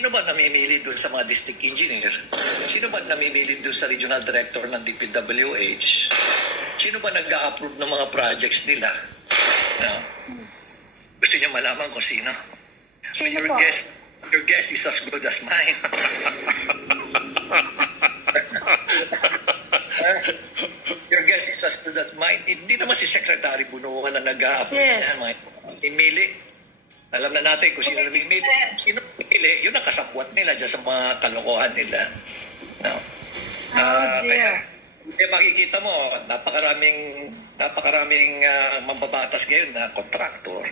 Sino ba namimili doon sa mga district engineer? Sino ba namimili doon sa regional director ng DPWH? Sino ba nag-a-approve ng mga projects nila? No? Gusto niya malaman kung sino? Your guess is as good as mine. Your guess is as good as mine. Hindi naman si Secretary Bunuan na nag-a-approve niya. Imili. Alam na natin kung sino namimili. Sino namimili, yun ang kasapwat nila dyan sa mga kalokohan nila. No? Kaya makikita mo, napakaraming mambabatas ngayon na kontraktor.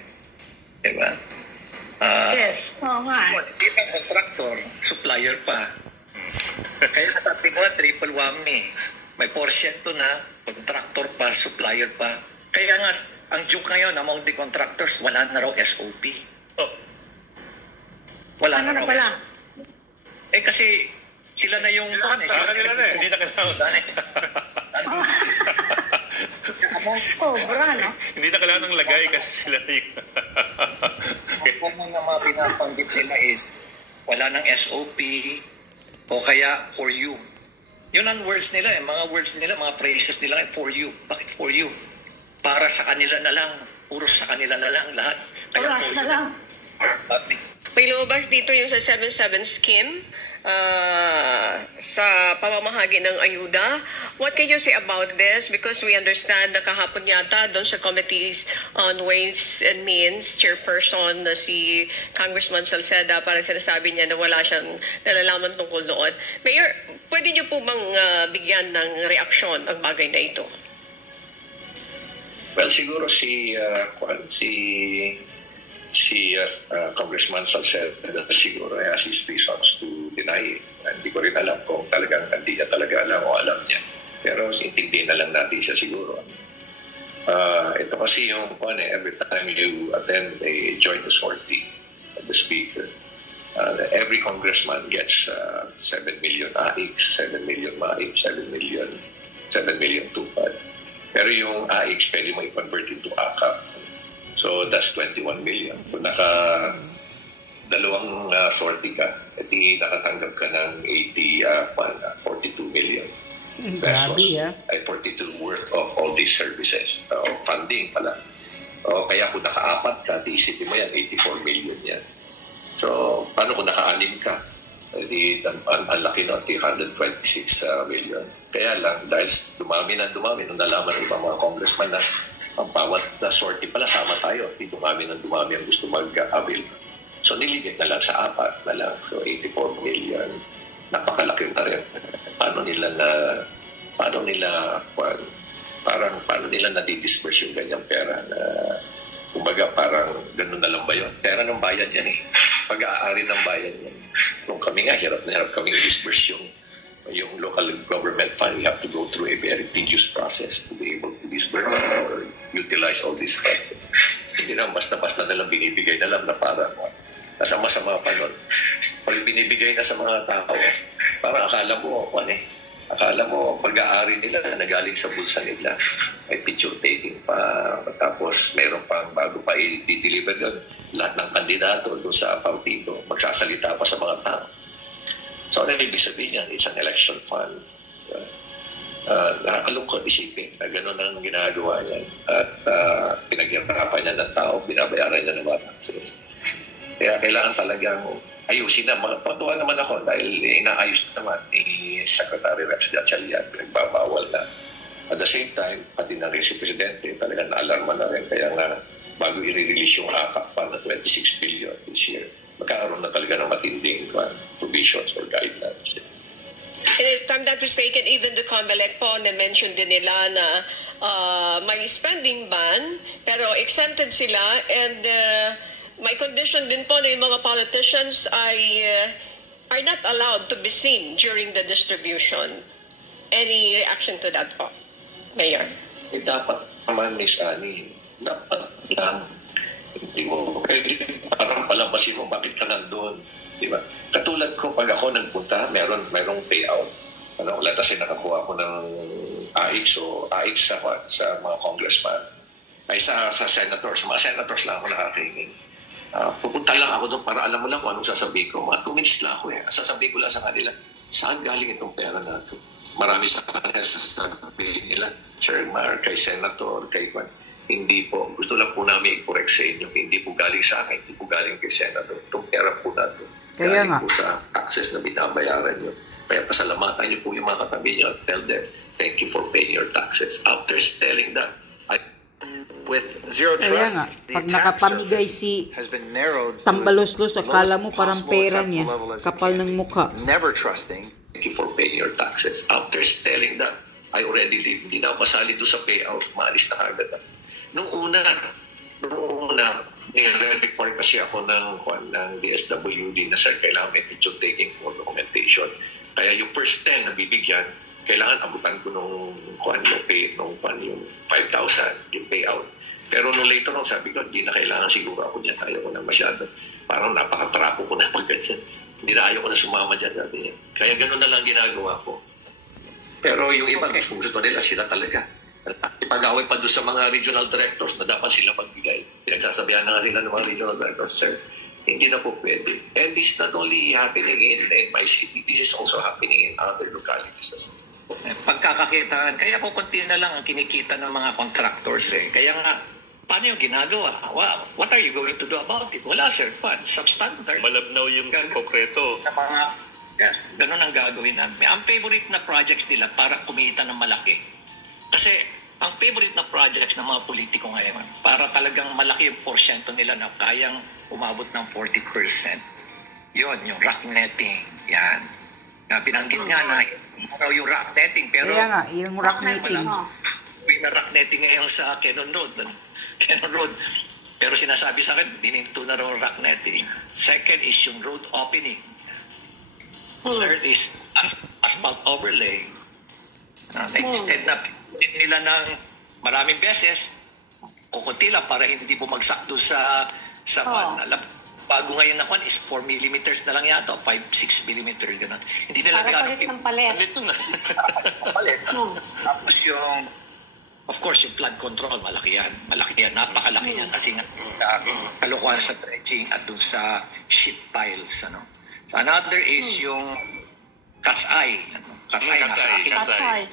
Diba? Yes. Hindi pa kontraktor, supplier pa. Kaya sabi ko, triple whammy. May porsyento na, kontraktor pa, supplier pa. Kaya nga, ang joke ngayon, among the contractors, wala na raw SOP. Wala na raw SOP. Kasi sila na yung... Hindi na kailangan. Sobra, no? Hindi na kailangan ng lagay kasi sila yung... Kung mga pinapanggit nila is, wala ng SOP o kaya for you. Yun ang words nila mga words nila, mga phrases nila, for you. Bakit for you? Para sa kanila na lang, puros sa kanila na lang lahat. Kaya oras na lang. May lumabas dito yung sa 7-7 scheme sa pamamahagi ng ayuda. What can you say about this? Because we understand na kahapon yata doon sa Committees on Ways and Means, chairperson na si Congressman Salceda, parang sinasabi niya na wala siyang nalalaman tungkol doon. Mayor, pwede niyo po bang bigyan ng reaksyon ang bagay na ito? Well, siguro si Congressman Salceda siguro has his reasons to deny it. Hindi ko rin alam kung talagang hindi niya talaga alam o alam niya. Pero intindihin na lang natin siya siguro. Ito kasi yung every time you attend a joint sortie of the Speaker, every congressman gets 7 million AIX, 7 million MAIP, 7 million tupad. Pero yung AIX, pwede mo i-convert into AKAP. So, that's 21 million. Kung dalawang sortie ka, edi nakatanggap ka ng 42 million pesos. Ay 42 worth of all these services. Funding pala. Kaya kung naka-apat ka, isipin mo yan, 84 million yan. So, paano kung naka-anim ka? Ang laki na, 126 million. Kaya lang, dahil dumami nung nalaman ng ibang mga congressman na ang bawat sortie pala, sama tayo. Dumami ang gusto mag-avail. So, niligay na lang sa apat na lang. So, 84 million. Napakalaki na rin. Paano nila nadidisperse yung ganyang pera na kumbaga parang ganun na lang ba yun? Pera ng bayan yan eh. Pag-aari ng bayan yan. Kung kami nga, hirap na hirap kami i-disperse yung local government fund. We have to go through a very tedious process to be able to disperse or utilize all these funds. Hindi na basta-basta nalang binibigay na lang na parang kasama-sama pa nun. Pag binibigay na sa mga tao, parang akala mo pag-aari nila na nagaling sa bulsa nila. May picture taking pa, tapos mayroon pang bago pa i-deliver doon. Lahat ng kandidato doon sa partido, magsasalita pa sa mga tao. So, ano ibig sabihin yan? It's an election fund. Nakakalungkot isipin na gano'n ang ginagawa niya. At pinaghirapan niya ng tao, binabayaran niya ng mga taxes. Kaya kailangan talagang ayusin na. Patuwa naman ako dahil inaayos naman ni Secretary Rex Gatchalian. Pinagbabawal na. At the same time, pati na rin si Presidente, talagang naalarma na rin. Kaya nga, bago i-release yung AKAP pa na 26 billion this year, magkakaroon na talaga ng matinding provisions or guidelines. If I'm not mistaken, even the COMELEC po, na-mention din nila na may spending ban, pero exempted sila, and may condition din po na yung mga politicians are not allowed to be seen during the distribution. Any reaction to that po, Mayor? Dapat naman, Ms. Annie, dapat lang. Hindi mo, parang palabasin mo, bakit ka nandun? Diba? Katulad ko, pag ako nagpunta, mayroong payout. Latasin nakakuha ko ng AIX o AIX sa mga congressman. Ay sa senators. Mga senators lang ako nakakaingin. pupunta lang ako doon para alam mo lang kung anong sasabihin ko. Mga 2 minutes lang ako eh. Sasabihin ko lang sa kanila, saan galing itong pera na ito? Marami sa kanila sasabihin nila, Sir Mar, kay Senator, kay Juan. Hindi po. Gusto lang po namin i-correct sa inyo. Hindi po galing sa akin. Hindi po galing kay Senator. Itong pera po na ito. Galing po sa taxes na binabayaran nyo. Kaya pasalamatan nyo po yung mga katabi nyo. Tell them, thank you for paying your taxes. After telling that, with zero trust, pag nakapamigay si Tambaloslos, akala mo parang pera niya, kapal ng mukha. Never trusting. Thank you for paying your taxes. After telling that, I already leave. Hindi na pasali doon sa payout. Maalis na agad. Noong una, nire-require kasi ako ng DSWD na sir, kailangan may picture taking for documentation. Kaya yung first 10 na bibigyan, kailangan abutan ko yung 5,000, yung payout. Pero nung later on, sabi ko, hindi na kailangan siguro ako dyan. Ayaw ko na masyado. Parang napakatrapo ko na pag ganyan. Hindi na ayaw ko na sumama dyan. Sabi niya. Kaya gano'n na lang ginagawa ko. Pero yung iba, gusto nila, sila talaga. Ipag-away pa doon sa mga regional directors na dapat sila magbigay. Pinagsasabihan na nga sila ng mga regional directors, sir, hindi na po pwede. And this is not only happening in my city, this is also happening in other localities as well. Pagkakakitaan, kaya po konti na lang ang kinikita ng mga contractors eh. Kaya nga, paano yung ginagawa? What are you going to do about it? Wala sir, substandard. Malabnaw yung konkreto. Yes, ganun ang gagawin namin. Ang favorite na projects nila para kumita ng malaki. Kasi ang favorite na projects ng mga politiko ngayon, para talagang malaki yung porsyento nila na kayang umabot ng 40%. Yun, yung rock netting. Yan. Binanggit nga na yung rock netting, pero kaya nga, yung rock netting. May rock netting ngayon sa Cannon Road. Pero sinasabi sa akin, dininto na raw rock netting. Second is yung road opening. Third is asphalt overlay. Extend na nila ng maraming beses, kukunti lang para hindi bumagsak doon sa bago ngayon na kwan is 4 millimeters na lang yata, 5-6 millimeters, gano'n. Hindi nila palit ng palit. Palit. Tapos yung, of course, yung flood control, malaki yan. Napakalaki yan. Kasi nga, kalukuhan sa dredging at doon sa ship piles. So another is yung cat's eye. Cat's eye, nasa akin. Cat's eye.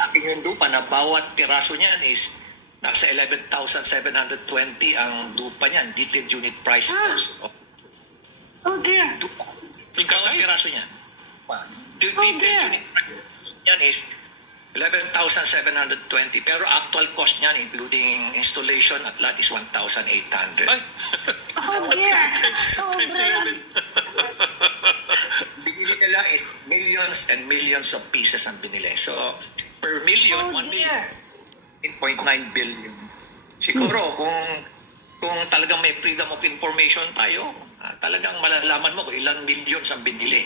Akin yung dupa na bawat piraso niyan is nasa 11,720 ang dupa niyan, detailed unit price cost. Oh dear. Dupa. Bawat piraso niyan. Detailed unit price niyan is 11,720. Pero actual cost niyan, including installation at lahat, is 1,800. Oh dear. Binili nila is millions and millions of pieces ang binili. So, per million, 1 million. 8.9 billion. Siguro, kung talagang may freedom of information tayo, talagang malalaman mo kung ilang millions ang binili.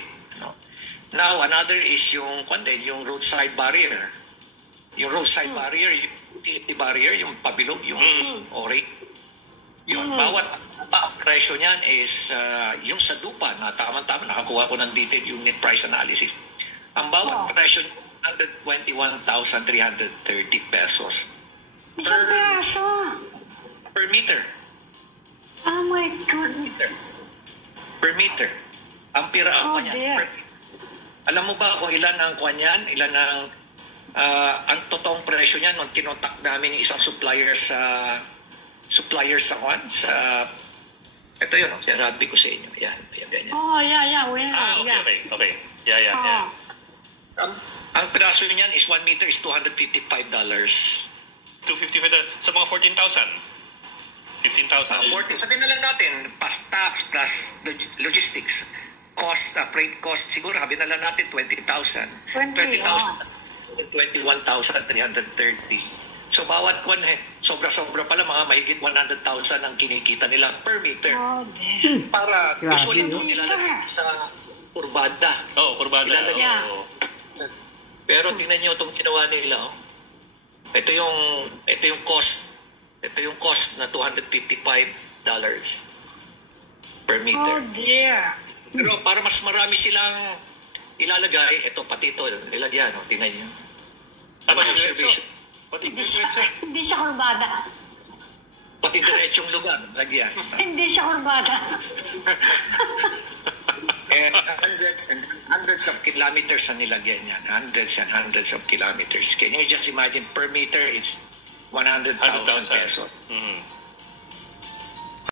Now, another is yung roadside barrier. Yung roadside barrier, yung pabilog, yung ori. Yung bawat presyo niyan is yung sa dupa na tama-tama nakakuha ko ng detailed unit price analysis. Ang bawat presyo 121,330 pesos. Isang piraso. Per meter. Oh my goodness. Per meter. Ang pira ang kanyan. Alam mo ba kung ilan ang kanyan? Ilan ang totoong presyo niyan nung kinontak namin yung isang supplier sa ito yun, sinasabi ko sa inyo. Yan. Oh, yeah. Okay. Yeah. Ang piraso niyan is 1 meter is $255. $255 sa mga 14,000. 15,000. Sabihin na lang natin, plus tax, plus logistics, cost, freight cost, siguro sabihin na lang natin 20,000. 21,330. So bawat kwan sobra-sobra pala, mga mahigit 100,000 ang kinikita nila per meter. Para usually ito nilalagay sa kurbada. Kurbada. Pero tingnan niyo itong ginawa nila. Ito yung cost. Ito yung cost na $255 per meter. Oh dear. Pero para mas marami silang ilalagay, ito pati ito, nilagyan. Tingnan niyo. Pati yung Hindi siya kurbada. Pati diretsong lugar, lagyan. Hindi siya kurbada. And hundreds of kilometers na nilagyan yan. Hundreds and hundreds of kilometers. Can you just imagine, per meter, it's 100,000 pesos.